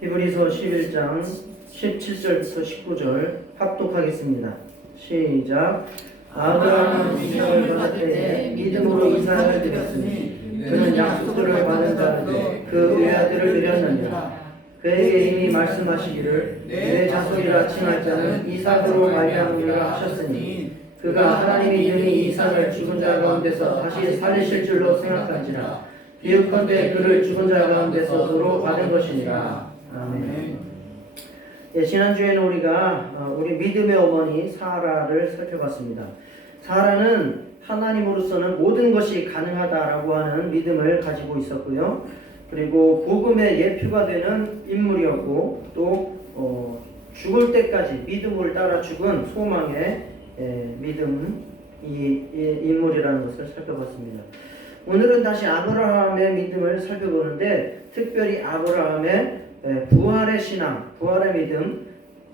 히브리서 11장 17절부터 19절 합독하겠습니다. 시작. 아브라함은 믿음을 받을 때에 믿음으로 이삭을 드렸으니 그는 약속을 받은 자에게 그 외아들을 드렸느니라. 그에게 이미 말씀하시기를 내 자손이라 칭할 자는 이삭으로 말미암으리라 하셨으니 그가 하나님이 능히 이삭을 죽은 자 가운데서 다시 살리실 줄로 생각한지라. 비읍컨대 그를 죽은 자 가운데서 도로 받은 것이니라. 아멘. 예, 지난주에는 우리가 우리 믿음의 어머니 사라를 살펴봤습니다. 사라는 하나님으로서는 모든 것이 가능하다라고 하는 믿음을 가지고 있었고요. 그리고 복음의 예표가 되는 인물이었고 또 죽을 때까지 믿음을 따라 죽은 소망의 믿음 이 인물이라는 것을 살펴봤습니다. 오늘은 다시 아브라함의 믿음을 살펴보는데 특별히 아브라함의 부활의 신앙, 부활의 믿음,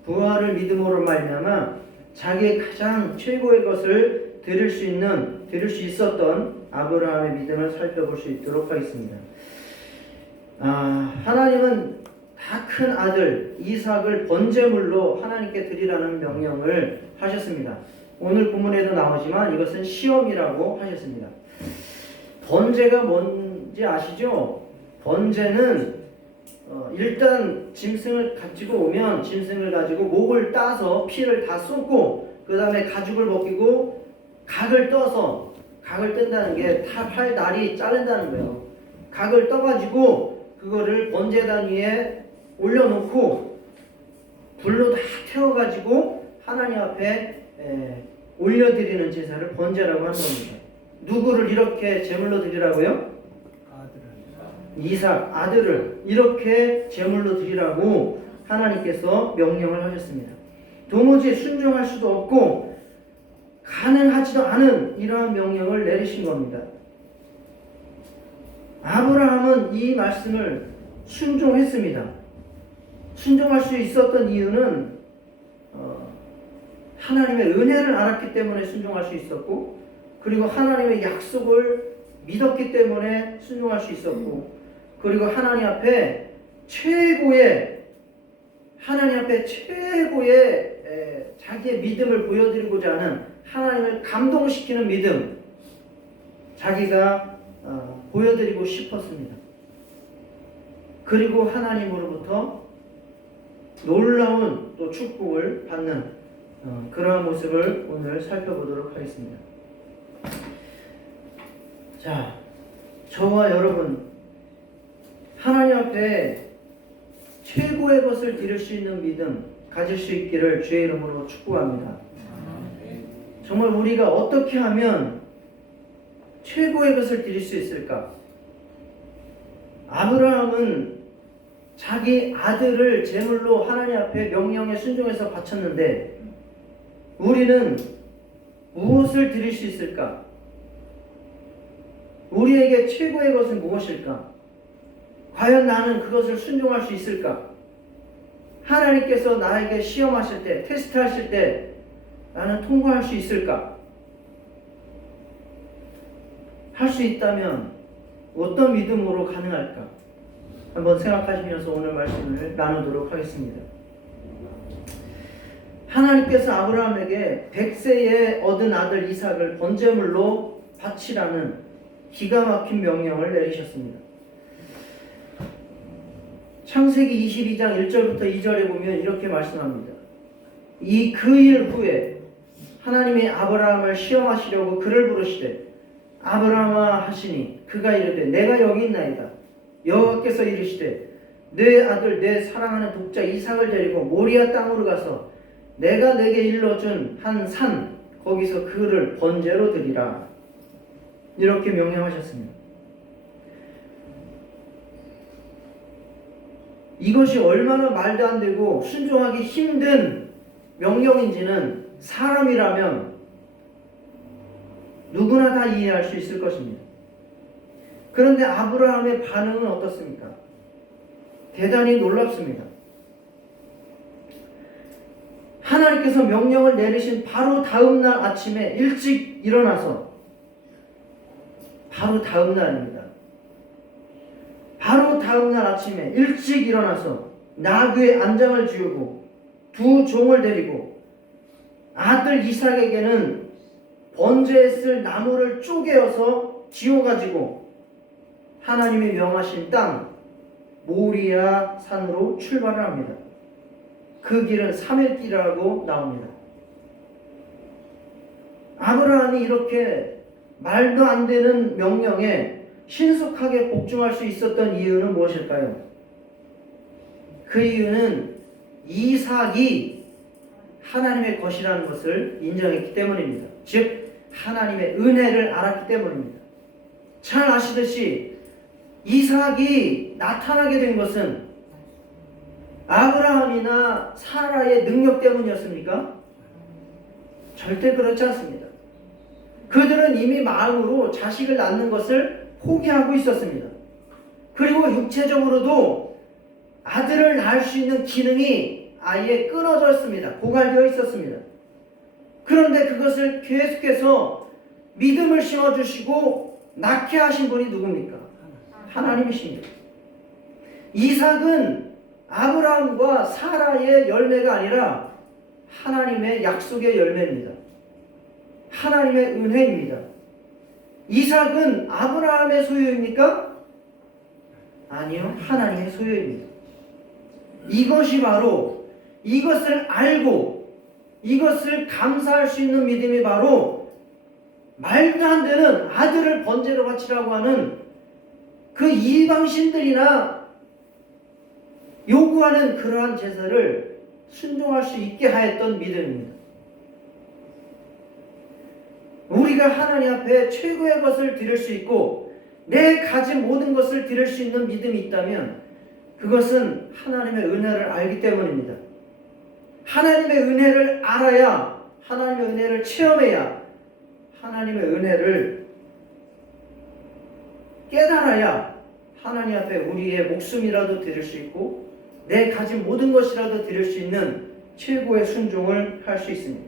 부활을 믿음으로 말미암아 자기의 가장 최고의 것을 드릴 수 있었던 아브라함의 믿음을 살펴볼 수 있도록 하겠습니다. 하나님은 다 큰 아들 이삭을 번제물로 하나님께 드리라는 명령을 하셨습니다. 오늘 본문에도 나오지만 이것은 시험이라고 하셨습니다. 번제가 뭔지 아시죠? 번제는 일단 짐승을 가지고 오면 짐승을 가지고 목을 따서 피를 다 쏟고 그 다음에 가죽을 벗기고 각을 떠서 각을 뜬다는 게 팔 다리 자른다는 거예요. 각을 떠가지고 그거를 번제단 위에 올려놓고 불로 다 태워가지고 하나님 앞에 올려드리는 제사를 번제라고 하는 겁니다. 누구를 이렇게 제물로 드리라고요? 이삭 아들을 이렇게 제물로 드리라고 하나님께서 명령을 하셨습니다. 도무지 순종할 수도 없고 가능하지도 않은 이러한 명령을 내리신 겁니다. 아브라함은 이 말씀을 순종했습니다. 순종할 수 있었던 이유는 하나님의 은혜를 알았기 때문에 순종할 수 있었고, 그리고 하나님의 약속을 믿었기 때문에 순종할 수 있었고, 그리고 하나님 앞에 최고의 자기의 믿음을 보여드리고자 하는 하나님을 감동시키는 믿음, 자기가 보여드리고 싶었습니다. 그리고 하나님으로부터 놀라운 또 축복을 받는 그러한 모습을 오늘 살펴보도록 하겠습니다. 자, 저와 여러분, 하나님 앞에 최고의 것을 드릴 수 있는 믿음 가질 수 있기를 주의 이름으로 축복합니다. 정말 우리가 어떻게 하면 최고의 것을 드릴 수 있을까? 아브라함은 자기 아들을 제물로 하나님 앞에 명령에 순종해서 바쳤는데 우리는 무엇을 드릴 수 있을까? 우리에게 최고의 것은 무엇일까? 과연 나는 그것을 순종할 수 있을까? 하나님께서 나에게 시험하실 때, 테스트하실 때 나는 통과할 수 있을까? 할 수 있다면 어떤 믿음으로 가능할까? 한번 생각하시면서 오늘 말씀을 나누도록 하겠습니다. 하나님께서 아브라함에게 100세에 얻은 아들 이삭을 번제물로 바치라는 기가 막힌 명령을 내리셨습니다. 창세기 22장 1절부터 2절에 보면 이렇게 말씀합니다. 그 일 후에 하나님이 아브라함을 시험하시려고 그를 부르시되 아브라함아 하시니 그가 이르되 내가 여기 있나이다. 여호와께서 이르시되 내 아들 내 사랑하는 독자 이삭을 데리고 모리아 땅으로 가서 내가 내게 일러준 한 산 거기서 그를 번제로 드리라. 이렇게 명령하셨습니다. 이것이 얼마나 말도 안 되고 순종하기 힘든 명령인지는 사람이라면 누구나 다 이해할 수 있을 것입니다. 그런데 아브라함의 반응은 어떻습니까? 대단히 놀랍습니다. 하나님께서 명령을 내리신 바로 다음날 아침에 일찍 일어나서 바로 다음날입니다. 바로 다음날 아침에 일찍 일어나서 나귀의 안장을 지우고 두 종을 데리고 아들 이삭에게는 번제에 쓸 나무를 쪼개어서 지어가지고 하나님의 명하신 땅 모리아 산으로 출발을 합니다. 그 길은 3일 길이라고 나옵니다. 아브라함이 이렇게 말도 안 되는 명령에 신속하게 복종할 수 있었던 이유는 무엇일까요? 그 이유는 이삭이 하나님의 것이라는 것을 인정했기 때문입니다. 즉 하나님의 은혜를 알았기 때문입니다. 잘 아시듯이 이삭이 나타나게 된 것은 아브라함이나 사라의 능력 때문이었습니까? 절대 그렇지 않습니다. 그들은 이미 마음으로 자식을 낳는 것을 포기하고 있었습니다. 그리고 육체적으로도 아들을 낳을 수 있는 기능이 아예 끊어졌습니다. 고갈되어 있었습니다. 그런데 그것을 계속해서 믿음을 심어주시고 낳게 하신 분이 누굽니까? 하나님이십니다. 이삭은 아브라함과 사라의 열매가 아니라 하나님의 약속의 열매입니다. 하나님의 은혜입니다. 이삭은 아브라함의 소유입니까? 아니요, 하나님의 소유입니다. 이것이 바로 이것을 알고 이것을 감사할 수 있는 믿음이 바로 말도 안 되는 아들을 번제로 바치라고 하는 그 이방신들이나 요구하는 그러한 제사를 순종할 수 있게 하였던 믿음입니다. 우리가 하나님 앞에 최고의 것을 드릴 수 있고 내 가진 모든 것을 드릴 수 있는 믿음이 있다면 그것은 하나님의 은혜를 알기 때문입니다. 하나님의 은혜를 알아야 하나님의 은혜를 체험해야 하나님의 은혜를 깨달아야 하나님 앞에 우리의 목숨이라도 드릴 수 있고 내 가진 모든 것이라도 드릴 수 있는 최고의 순종을 할 수 있습니다.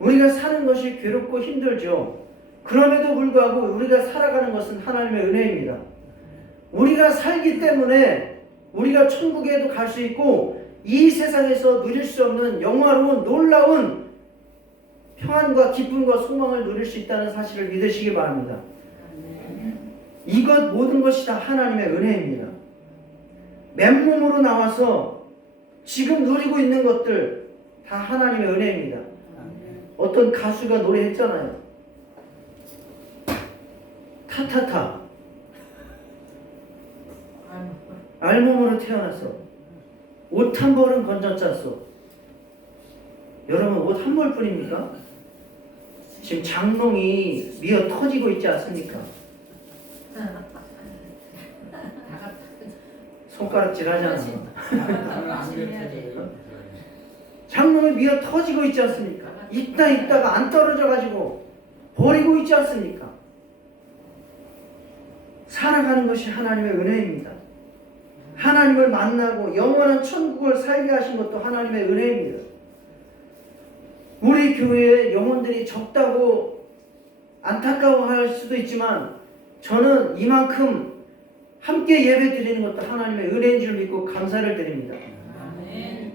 우리가 사는 것이 괴롭고 힘들죠. 그럼에도 불구하고 우리가 살아가는 것은 하나님의 은혜입니다. 우리가 살기 때문에 우리가 천국에도 갈 수 있고 이 세상에서 누릴 수 없는 영화로운 놀라운 평안과 기쁨과 소망을 누릴 수 있다는 사실을 믿으시기 바랍니다. 이것 모든 것이 다 하나님의 은혜입니다. 맨몸으로 나와서 지금 누리고 있는 것들 다 하나님의 은혜입니다. 어떤 가수가 노래했잖아요. 타타타 알몸으로 태어나서 옷 한 벌은 건졌지 않소. 여러분 옷 한 벌뿐입니까? 지금 장롱이 미어 터지고 있지 않습니까? 손가락질 하잖아. 장롱이 미어 터지고 있지 않습니까? 있다가 안 떨어져가지고 버리고 있지 않습니까? 살아가는 것이 하나님의 은혜입니다. 하나님을 만나고 영원한 천국을 살게 하신 것도 하나님의 은혜입니다. 우리 교회에 영혼들이 적다고 안타까워할 수도 있지만 저는 이만큼 함께 예배 드리는 것도 하나님의 은혜인 줄 믿고 감사를 드립니다. 아멘.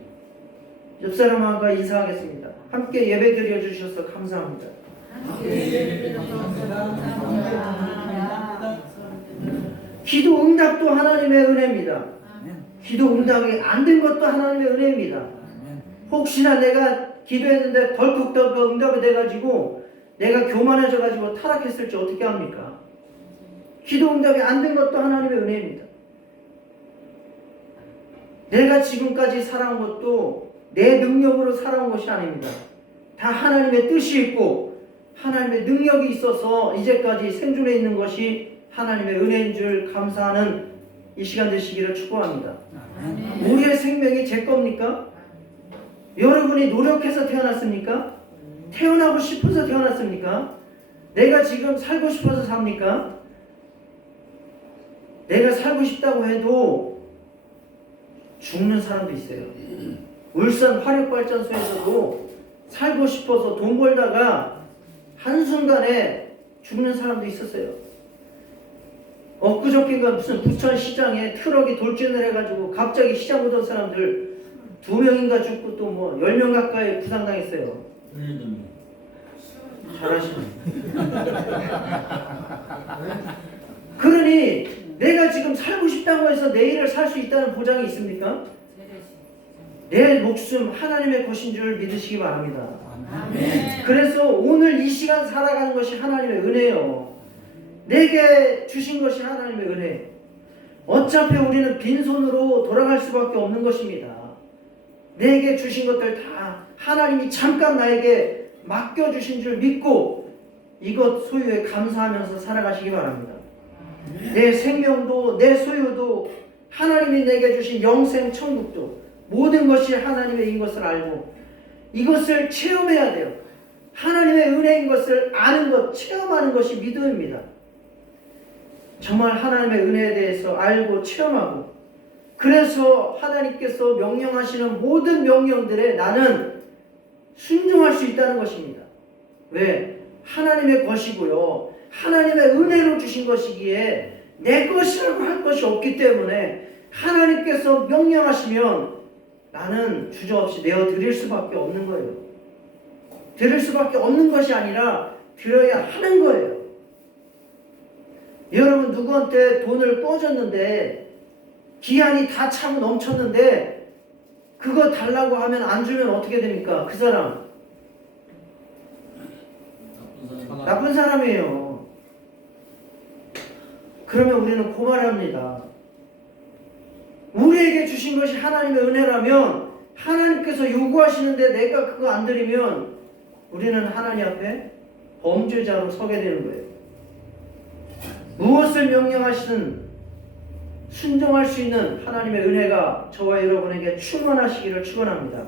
옆 사람과 인사하겠습니다. 함께 예배 드려주셔서 감사합니다. 기도 응답도 하나님의 은혜입니다. 기도 응답이 안 된 것도 하나님의 은혜입니다. 혹시나 내가 기도했는데 덜컥덜컥 응답이 돼가지고 내가 교만해져가지고 타락했을지 어떻게 합니까? 기도 응답이 안 된 것도 하나님의 은혜입니다. 내가 지금까지 살아온 것도 내 능력으로 살아온 것이 아닙니다. 다 하나님의 뜻이 있고 하나님의 능력이 있어서 이제까지 생존해 있는 것이 하나님의 은혜인 줄 감사하는 이 시간 되시기를 축복합니다. 우리의 생명이 제 겁니까? 여러분이 노력해서 태어났습니까? 태어나고 싶어서 태어났습니까? 내가 지금 살고 싶어서 삽니까? 내가 살고 싶다고 해도 죽는 사람도 있어요. 울산 화력발전소에서도 살고 싶어서 돈 벌다가 한순간에 죽는 사람도 있었어요. 엊그저께인가 무슨 부천 시장에 트럭이 돌진을 해가지고 갑자기 시장 오던 사람들 2명인가 죽고 또 뭐 10명 가까이 부상당했어요. 잘하시네. 그러니 내가 지금 살고 싶다고 해서 내일을 살 수 있다는 보장이 있습니까? 내 목숨 하나님의 것인 줄 믿으시기 바랍니다. 그래서 오늘 이 시간 살아가는 것이 하나님의 은혜예요. 내게 주신 것이 하나님의 은혜. 어차피 우리는 빈손으로 돌아갈 수밖에 없는 것입니다. 내게 주신 것들 다 하나님이 잠깐 나에게 맡겨주신 줄 믿고 이것 소유에 감사하면서 살아가시기 바랍니다. 내 생명도 내 소유도 하나님이 내게 주신 영생 천국도 모든 것이 하나님의 인 것을 알고 이것을 체험해야 돼요. 하나님의 은혜인 것을 아는 것, 체험하는 것이 믿음입니다. 정말 하나님의 은혜에 대해서 알고 체험하고 그래서 하나님께서 명령하시는 모든 명령들에 나는 순종할 수 있다는 것입니다. 왜? 하나님의 것이고요. 하나님의 은혜로 주신 것이기에 내 것이라고 할 것이 없기 때문에 하나님께서 명령하시면 나는 주저없이 내어드릴 수밖에 없는 거예요. 드릴 수밖에 없는 것이 아니라 드려야 하는 거예요. 여러분 누구한테 돈을 꿔줬는데 기한이 다 차고 넘쳤는데 그거 달라고 하면 안 주면 어떻게 됩니까? 그 사람 나쁜 사람이에요. 그러면 우리는 고발합니다. 우리에게 주신 것이 하나님의 은혜라면 하나님께서 요구하시는데 내가 그거 안 드리면 우리는 하나님 앞에 범죄자로 서게 되는 거예요. 무엇을 명령하시든 순종할 수 있는 하나님의 은혜가 저와 여러분에게 충만하시기를 축원합니다.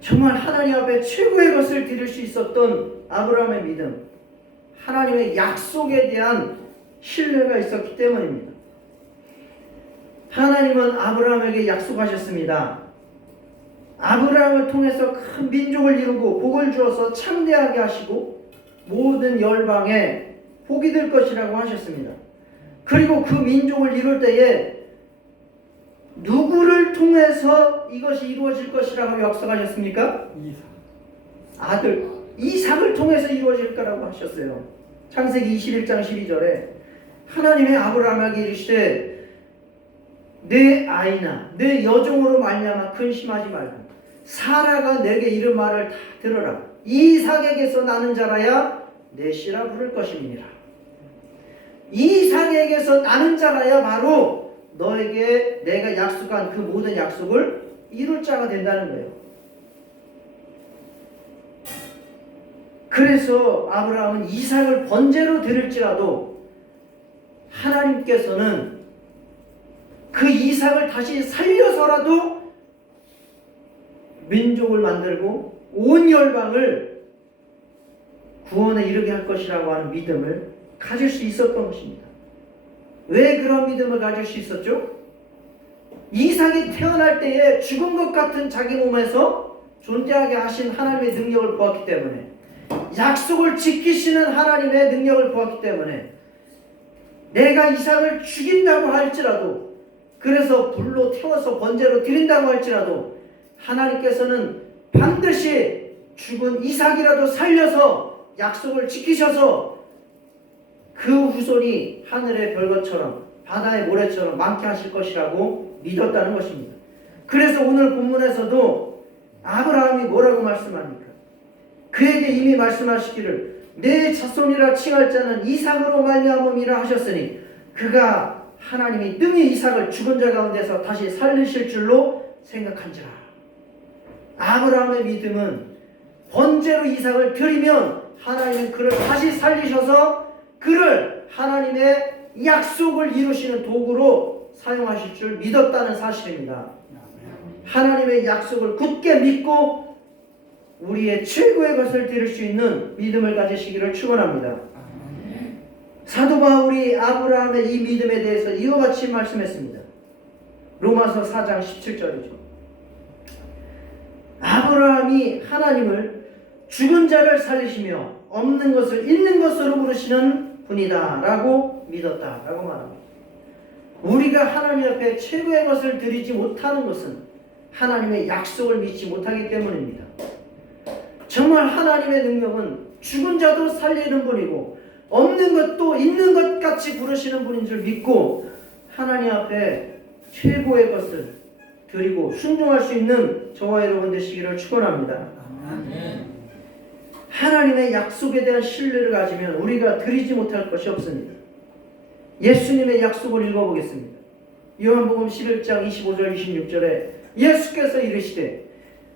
정말 하나님 앞에 최고의 것을 드릴 수 있었던 아브라함의 믿음, 하나님의 약속에 대한 신뢰가 있었기 때문입니다. 하나님은 아브라함에게 약속하셨습니다. 아브라함을 통해서 큰 민족을 이루고 복을 주어서 창대하게 하시고 모든 열방에 복이 될 것이라고 하셨습니다. 그리고 그 민족을 이룰 때에 누구를 통해서 이것이 이루어질 것이라고 약속하셨습니까? 아들 이삭을 통해서 이루어질 거라고 하셨어요. 창세기 21장 12절에 하나님의 아브라함에게 이르시되 내 아이나 내 여종으로 말미암아 근심하지 말라. 사라가 내게 이른 말을 다 들어라. 이삭에게서 나는 자라야 내 씨라 부를 것임이니라. 이삭에게서 나는 자라야 바로 너에게 내가 약속한 그 모든 약속을 이룰 자가 된다는 거예요. 그래서 아브라함은 이삭을 번제로 드릴지라도 하나님께서는 그 이삭을 다시 살려서라도 민족을 만들고 온 열방을 구원에 이르게 할 것이라고 하는 믿음을 가질 수 있었던 것입니다. 왜 그런 믿음을 가질 수 있었죠? 이삭이 태어날 때에 죽은 것 같은 자기 몸에서 존재하게 하신 하나님의 능력을 보았기 때문에 약속을 지키시는 하나님의 능력을 보았기 때문에 내가 이삭을 죽인다고 할지라도 그래서 불로 태워서 번제로 드린다고 할지라도 하나님께서는 반드시 죽은 이삭이라도 살려서 약속을 지키셔서 그 후손이 하늘의 별것처럼 바다의 모래처럼 많게 하실 것이라고 믿었다는 것입니다. 그래서 오늘 본문에서도 아브라함이 뭐라고 말씀합니까? 그에게 이미 말씀하시기를 내 자손이라 칭할 자는 이삭으로 말미암음이라 하셨으니 그가 하나님이 능히 이삭을 죽은 자 가운데서 다시 살리실 줄로 생각한지라. 아브라함의 믿음은 번제로 이삭을 드리면 하나님은 그를 다시 살리셔서 그를 하나님의 약속을 이루시는 도구로 사용하실 줄 믿었다는 사실입니다. 하나님의 약속을 굳게 믿고 우리의 최고의 것을 드릴 수 있는 믿음을 가지시기를 축원합니다. 사도 바울이 아브라함의 이 믿음에 대해서 이와 같이 말씀했습니다. 로마서 4장 17절이죠. 아브라함이 하나님을 죽은 자를 살리시며 없는 것을 있는 것으로 부르시는 분이다 라고 믿었다 라고 말합니다. 우리가 하나님 앞에 최고의 것을 드리지 못하는 것은 하나님의 약속을 믿지 못하기 때문입니다. 정말 하나님의 능력은 죽은 자도 살리는 분이고 없는 것도 있는 것 같이 부르시는 분인 줄 믿고 하나님 앞에 최고의 것을 드리고 순종할 수 있는 저와 여러분 되시기를 축원합니다. 하나님의 약속에 대한 신뢰를 가지면 우리가 드리지 못할 것이 없습니다. 예수님의 약속을 읽어보겠습니다. 요한복음 11장 25절 26절에 예수께서 이르시되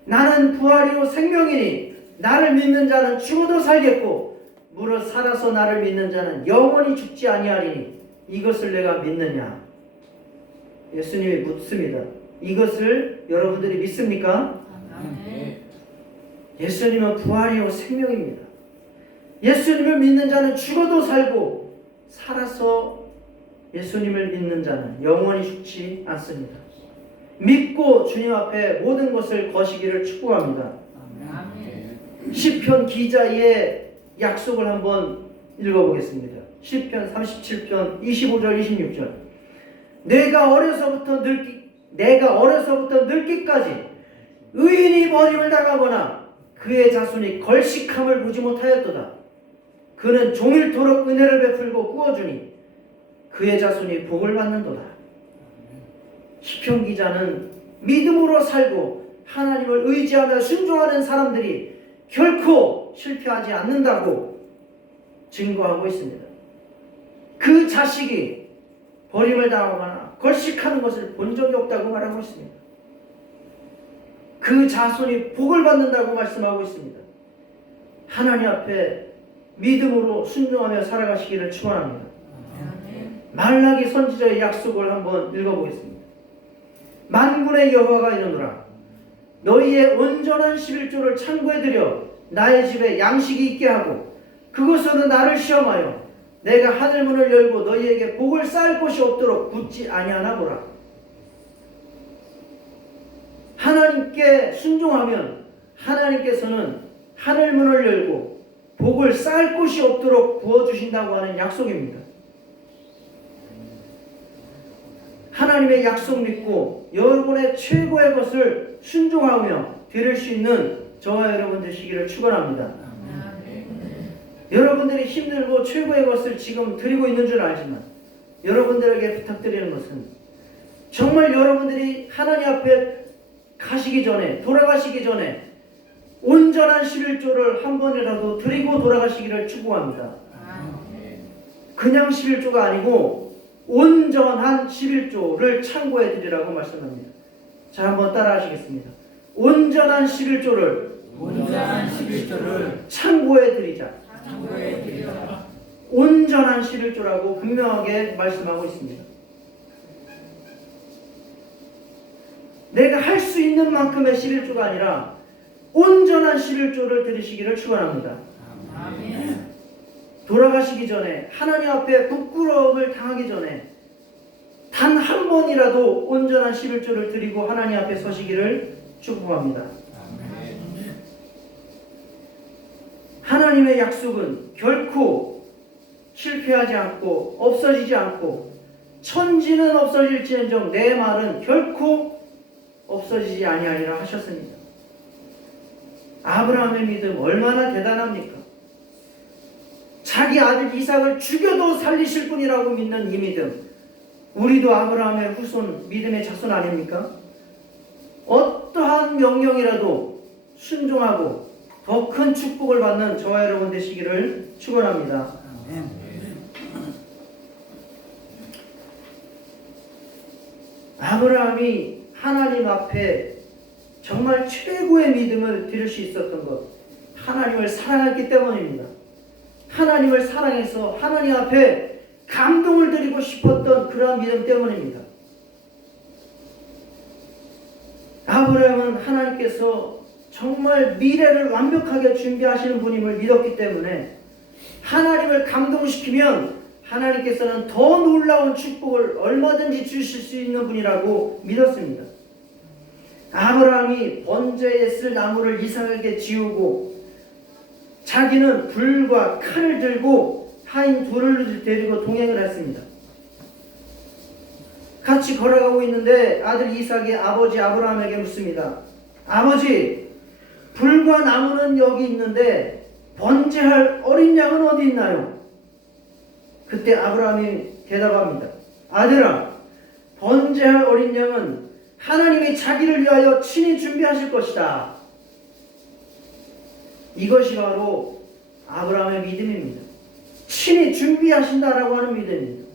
나는 부활이요 생명이니 나를 믿는 자는 죽어도 살겠고 무릇 살아서 나를 믿는 자는 영원히 죽지 아니하리니 이것을 내가 믿느냐. 예수님이 묻습니다. 이것을 여러분들이 믿습니까? 예수님은 부활이요 생명입니다. 예수님을 믿는 자는 죽어도 살고 살아서 예수님을 믿는 자는 영원히 죽지 않습니다. 믿고 주님 앞에 모든 것을 거시기를 축복합니다. 시편 기자의 약속을 한번 읽어보겠습니다. 시편 37편 25절 26절 내가 어려서부터 늙기까지 의인이 버림을 당하거나 그의 자손이 걸식함을 보지 못하였도다. 그는 종일토록 은혜를 베풀고 구워주니 그의 자손이 복을 받는도다. 시편 기자는 믿음으로 살고 하나님을 의지하며 순종하는 사람들이 결코 실패하지 않는다고 증거하고 있습니다. 그 자식이 버림을 당하거나 걸식하는 것을 본 적이 없다고 말하고 있습니다. 그 자손이 복을 받는다고 말씀하고 있습니다. 하나님 앞에 믿음으로 순종하며 살아가시기를 축원합니다. 말라기 선지자의 약속을 한번 읽어보겠습니다. 만군의 여호와가 이르노라 너희의 온전한 11조를 창고에 들여 나의 집에 양식이 있게 하고 그곳으로 나를 시험하여 내가 하늘문을 열고 너희에게 복을 쌓을 곳이 없도록 굳지 아니하나 보라. 하나님께 순종하면 하나님께서는 하늘문을 열고 복을 쌓을 곳이 없도록 부어주신다고 하는 약속입니다. 하나님의 약속 믿고 여러분의 최고의 것을 순종하며 드릴 수 있는 저와 여러분 되시기를 축원합니다. 여러분들이 힘들고 최고의 것을 지금 드리고 있는 줄 알지만 여러분들에게 부탁드리는 것은 정말 여러분들이 하나님 앞에 가시기 전에 돌아가시기 전에 온전한 11조를 한 번이라도 드리고 돌아가시기를 축복합니다. 그냥 11조가 아니고 온전한 11조를 창고에 드리라고 말씀합니다. 자, 한번 따라 하시겠습니다. 온전한 11조를 창고에 드리자. 온전한 11조라고 분명하게 말씀하고 있습니다. 내가 할 수 있는 만큼의 11조가 아니라 온전한 11조를 드리시기를 축원합니다. 돌아가시기 전에 하나님 앞에 부끄러움을 당하기 전에 단 한 번이라도 온전한 11조를 드리고 하나님 앞에 서시기를 축복합니다. 하나님의 약속은 결코 실패하지 않고 없어지지 않고 천지는 없어질지언정 내 말은 결코 없어지지 아니하리라 하셨습니다. 아브라함의 믿음 얼마나 대단합니까? 자기 아들 이삭을 죽여도 살리실 분이라고 믿는 이 믿음, 우리도 아브라함의 후손 믿음의 자손 아닙니까? 어떠한 명령이라도 순종하고 더 큰 축복을 받는 저와 여러분 되시기를 축원합니다. 아브라함이 하나님 앞에 정말 최고의 믿음을 드릴 수 있었던 것, 하나님을 사랑했기 때문입니다. 하나님을 사랑해서 하나님 앞에 감동을 드리고 싶었던 그러한 믿음 때문입니다. 아브라함은 하나님께서 정말 미래를 완벽하게 준비하시는 분임을 믿었기 때문에 하나님을 감동시키면 하나님께서는 더 놀라운 축복을 얼마든지 주실 수 있는 분이라고 믿었습니다. 아브라함이 번제에 쓸 나무를 이삭에게 지우고 자기는 불과 칼을 들고 타인 둘을 데리고 동행을 했습니다. 같이 걸어가고 있는데 아들 이삭이 아버지 아브라함에게 묻습니다. 아버지, 불과 나무는 여기 있는데 번제할 어린 양은 어디 있나요? 그때 아브라함이 대답합니다. 아들아, 번제할 어린 양은 하나님이 자기를 위하여 친히 준비하실 것이다. 이것이 바로 아브라함의 믿음입니다. 친히 준비하신다라고 하는 믿음입니다.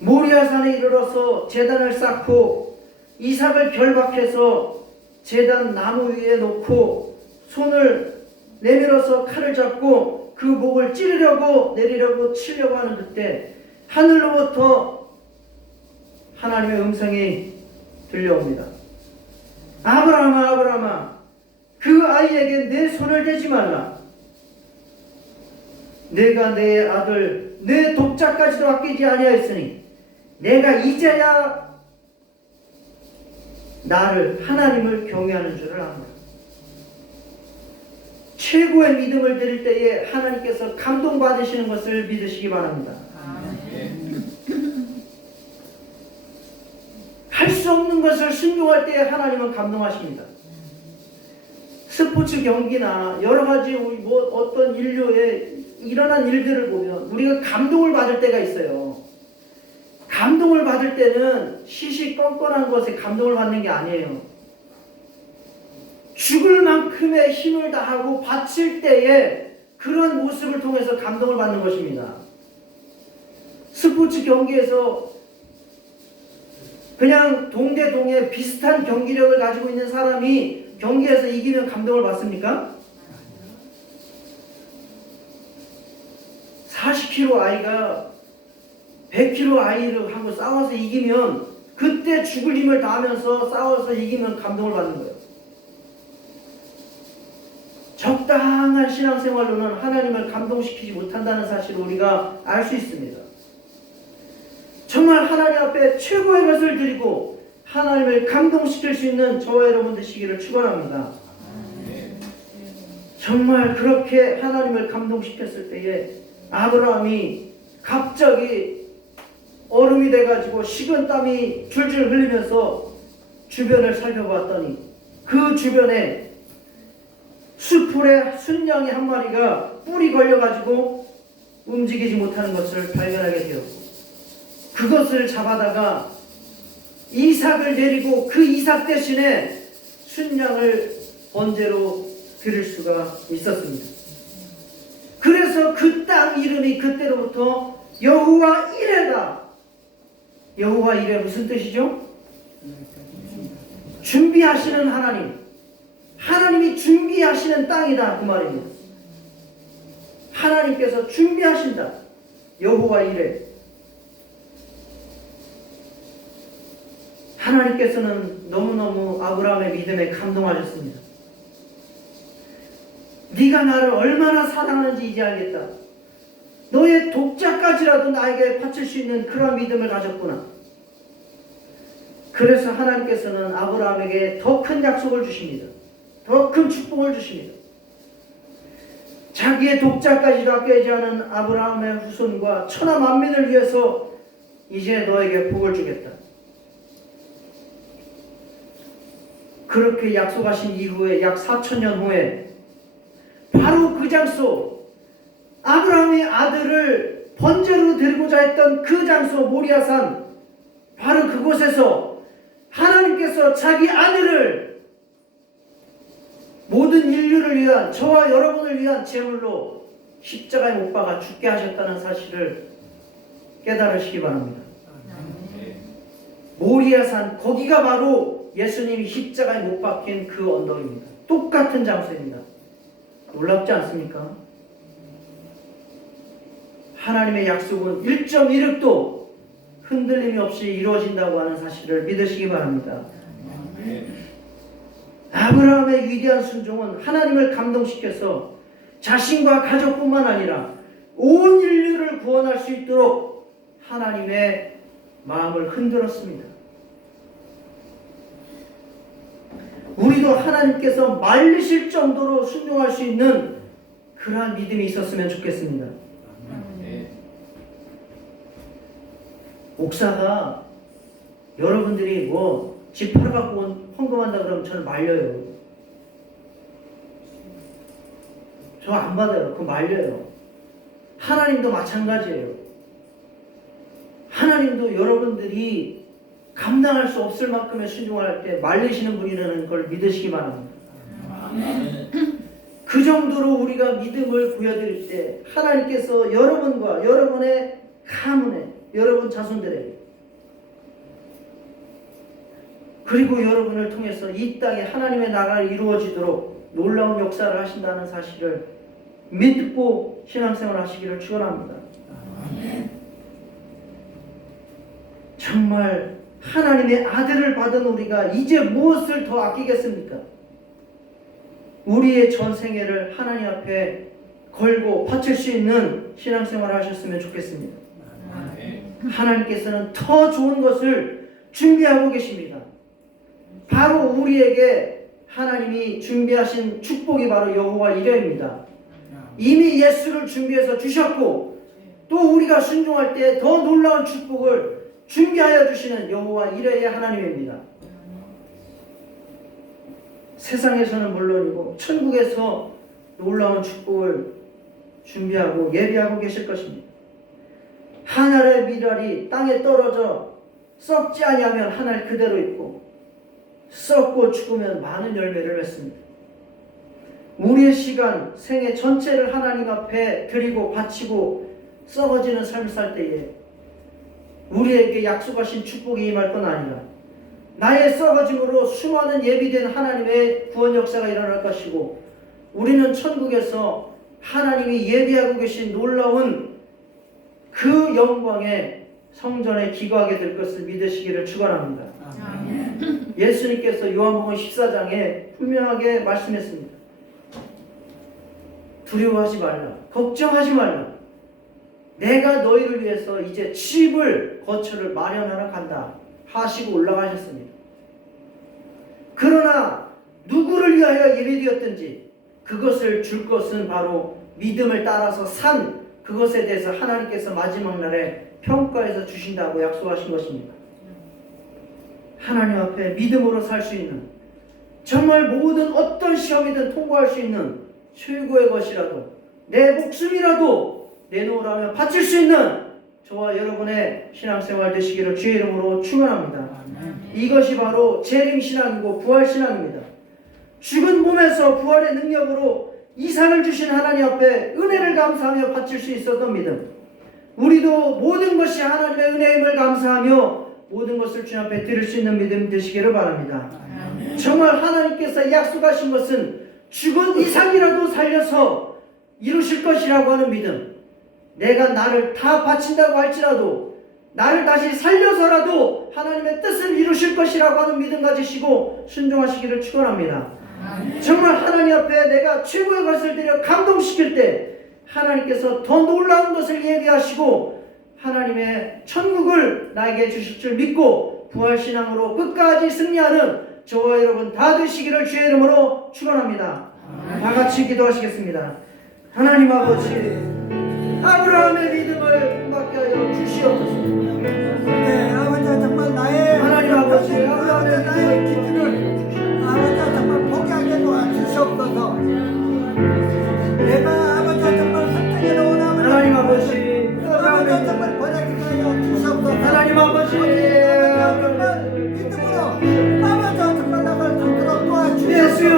모리아산에 이르러서 제단을 쌓고 이삭을 결박해서 제단 나무 위에 놓고 손을 내밀어서 칼을 잡고 그 목을 찌르려고 내리려고 치려고 하는 그때 하늘로부터 하나님의 음성이 들려옵니다. 아브라함아, 아브라함아, 그 아이에게 내 손을 대지 말라. 내가 내 아들 내 독자까지도 아끼지 아니하였으니 내가 이제야 나를 하나님을 경외하는 줄을 압니다. 최고의 믿음을 드릴 때에 하나님께서 감동받으시는 것을 믿으시기 바랍니다. 할 수 없는 것을 순종할 때에 하나님은 감동하십니다. 스포츠 경기나 여러 가지 어떤 인류의 일어난 일들을 보면 우리가 감동을 받을 때가 있어요. 감동을 받을 때는 시시껄껄한 것에 감동을 받는 게 아니에요. 죽을 만큼의 힘을 다하고 바칠 때에 그런 모습을 통해서 감동을 받는 것입니다. 스포츠 경기에서 그냥 동대동에 비슷한 경기력을 가지고 있는 사람이 경기에서 이기면 감동을 받습니까? 40kg 아이가 100kg 아이를 하고 싸워서 이기면 그때 죽을 힘을 다하면서 싸워서 이기면 감동을 받는 거예요. 적당한 신앙생활로는 하나님을 감동시키지 못한다는 사실을 우리가 알 수 있습니다. 정말 하나님 앞에 최고의 것을 드리고 하나님을 감동시킬 수 있는 저와 여러분 되시기를 축원합니다. 정말 그렇게 하나님을 감동시켰을 때에 아브라함이 갑자기 얼음이 돼가지고 식은 땀이 줄줄 흘리면서 주변을 살펴봤더니 그 주변에 수풀에 순양이 한 마리가 뿔이 걸려가지고 움직이지 못하는 것을 발견하게 되었고 그것을 잡아다가 이삭을 데리고 그 이삭 대신에 순양을 번제로 드릴 수가 있었습니다. 그래서 그 땅 이름이 그때로부터 여호와 이레다. 여호와 이레 무슨 뜻이죠? 준비하시는 하나님. 하나님이 준비하시는 땅이다 그 말입니다. 하나님께서 준비하신다. 여호와 이레. 하나님께서는 너무너무 아브라함의 믿음에 감동하셨습니다. 네가 나를 얼마나 사랑하는지 이제 알겠다. 너의 독자까지라도 나에게 바칠 수 있는 그런 믿음을 가졌구나. 그래서 하나님께서는 아브라함에게 더 큰 약속을 주십니다. 더 큰 축복을 주십니다. 자기의 독자까지도 아끼지 않은 아브라함의 후손과 천하 만민을 위해서 이제 너에게 복을 주겠다. 그렇게 약속하신 이후에 약 4,000년 후에 바로 그 장소 아브라함의 아들을 번제로 드리고자 했던 그 장소 모리아산 바로 그곳에서 하나님께서 자기 아들을 모든 인류를 위한 저와 여러분을 위한 제물로 십자가에 못 박아 죽게 하셨다는 사실을 깨달으시기 바랍니다. 모리아산 거기가 바로 예수님이 십자가에 못 박힌 그 언덕입니다. 똑같은 장소입니다. 놀랍지 않습니까? 하나님의 약속은 1.1획도 흔들림이 없이 이루어진다고 하는 사실을 믿으시기 바랍니다. 아브라함의 위대한 순종은 하나님을 감동시켜서 자신과 가족뿐만 아니라 온 인류를 구원할 수 있도록 하나님의 마음을 흔들었습니다. 우리도 하나님께서 말리실 정도로 순종할 수 있는 그러한 믿음이 있었으면 좋겠습니다. 목사가 여러분들이 뭐 집 팔아갖고 헌금한다 그러면 저는 말려요. 저 안 받아요. 그거 말려요. 하나님도 마찬가지예요. 하나님도 여러분들이 감당할 수 없을 만큼의 순종을 할 때 말리시는 분이라는 걸 믿으시기 바랍니다. 그 정도로 우리가 믿음을 보여드릴 때 하나님께서 여러분과 여러분의 가문에, 여러분 자손들에게, 그리고 여러분을 통해서 이 땅에 하나님의 나라가 이루어지도록 놀라운 역사를 하신다는 사실을 믿고 신앙생활 하시기를 축원합니다. 정말 하나님의 아들을 받은 우리가 이제 무엇을 더 아끼겠습니까? 우리의 전생애를 하나님 앞에 걸고 바칠 수 있는 신앙생활을 하셨으면 좋겠습니다. 하나님께서는 더 좋은 것을 준비하고 계십니다. 바로 우리에게 하나님이 준비하신 축복이 바로 여호와 이레입니다. 이미 예수를 준비해서 주셨고 또 우리가 순종할 때 더 놀라운 축복을 준비하여 주시는 여호와 이레의 하나님입니다. 세상에서는 물론이고 천국에서 놀라운 축복을 준비하고 예비하고 계실 것입니다. 하늘의 밀알이 땅에 떨어져 썩지 아니하면 하늘 그대로 있고 썩고 죽으면 많은 열매를 맺습니다. 우리의 시간, 생애 전체를 하나님 앞에 드리고 바치고 썩어지는 삶을 살 때에 우리에게 약속하신 축복이 임할 건 아니라 나의 썩어짐으로 수많은 예비된 하나님의 구원 역사가 일어날 것이고 우리는 천국에서 하나님이 예비하고 계신 놀라운 그 영광의 성전에 기거하게 될 것을 믿으시기를 축원합니다. 예수님께서 요한복음 14장에 분명하게 말씀했습니다. 두려워하지 말라. 걱정하지 말라. 내가 너희를 위해서 이제 집을 거처를 마련하러 간다 하시고 올라가셨습니다. 그러나 누구를 위하여 예비되었든지 그것을 줄 것은 바로 믿음을 따라서 산 그것에 대해서 하나님께서 마지막 날에 평가해서 주신다고 약속하신 것입니다. 하나님 앞에 믿음으로 살 수 있는, 정말 모든 어떤 시험이든 통과할 수 있는 최고의 것이라도 내 목숨이라도 내놓으라면 바칠 수 있는 저와 여러분의 신앙생활 되시기를 주의 이름으로 축원합니다. 이것이 바로 재림신앙이고 부활신앙입니다. 죽은 몸에서 부활의 능력으로 이상을 주신 하나님 앞에 은혜를 감사하며 바칠 수 있었던 믿음, 우리도 모든 것이 하나님의 은혜임을 감사하며 모든 것을 주님 앞에 드릴 수 있는 믿음 되시기를 바랍니다. 정말 하나님께서 약속하신 것은 죽은 이상이라도 살려서 이루실 것이라고 하는 믿음, 내가 나를 다 바친다고 할지라도 나를 다시 살려서라도 하나님의 뜻을 이루실 것이라고 하는 믿음 가지시고 순종하시기를 축원합니다. 정말 하나님 앞에 내가 최고의 것을 드려 감동시킬 때 하나님께서 더 놀라운 것을 예비하시고 하나님의 천국을 나에게 주실 줄 믿고 부활신앙으로 끝까지 승리하는 저와 여러분 다 되시기를 주의 이름으로 축원합니다. 다 같이 기도하시겠습니다. 하나님 아버지, 아브라함의 믿음을 본받게 하여 주시옵소서. 네, 아버지 정말 나의 하나님 아버지, 아브라함의 나의 믿음을 기준을 아버지 정말 포기하게 도와주시옵소서. 내가 아버지 정말 선택해 놓은 하나님 아버지, 아버지 정말 번역해 하여 주시옵소서. 하나님 아버지, 정말 믿음으로 아버지 정말 나를 붙들어 도와주시옵소서. 예수여,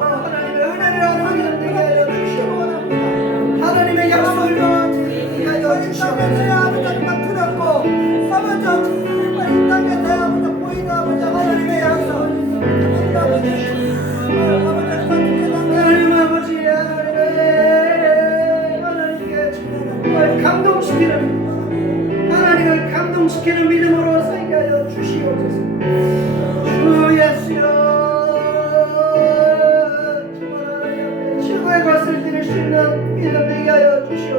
하나님의 은혜를 하는 믿음 되게 하여 주시옵소서. 하나님의 약속을 되게 하여 주시옵소서. 아버지 정말 두렵고 아버지 정말 이 땅에 내 아버지 보이는 아버지 하나님의 약속 하나님 아버지, 하나님께 정말 감동시키는, 하나님을 감동시키는 믿음으로 살게 하여 주시옵소서. 주 예수여, 정말 하나님 앞에 최고의 것을 드릴 수 있는 믿음 되게 하여 주시옵소서.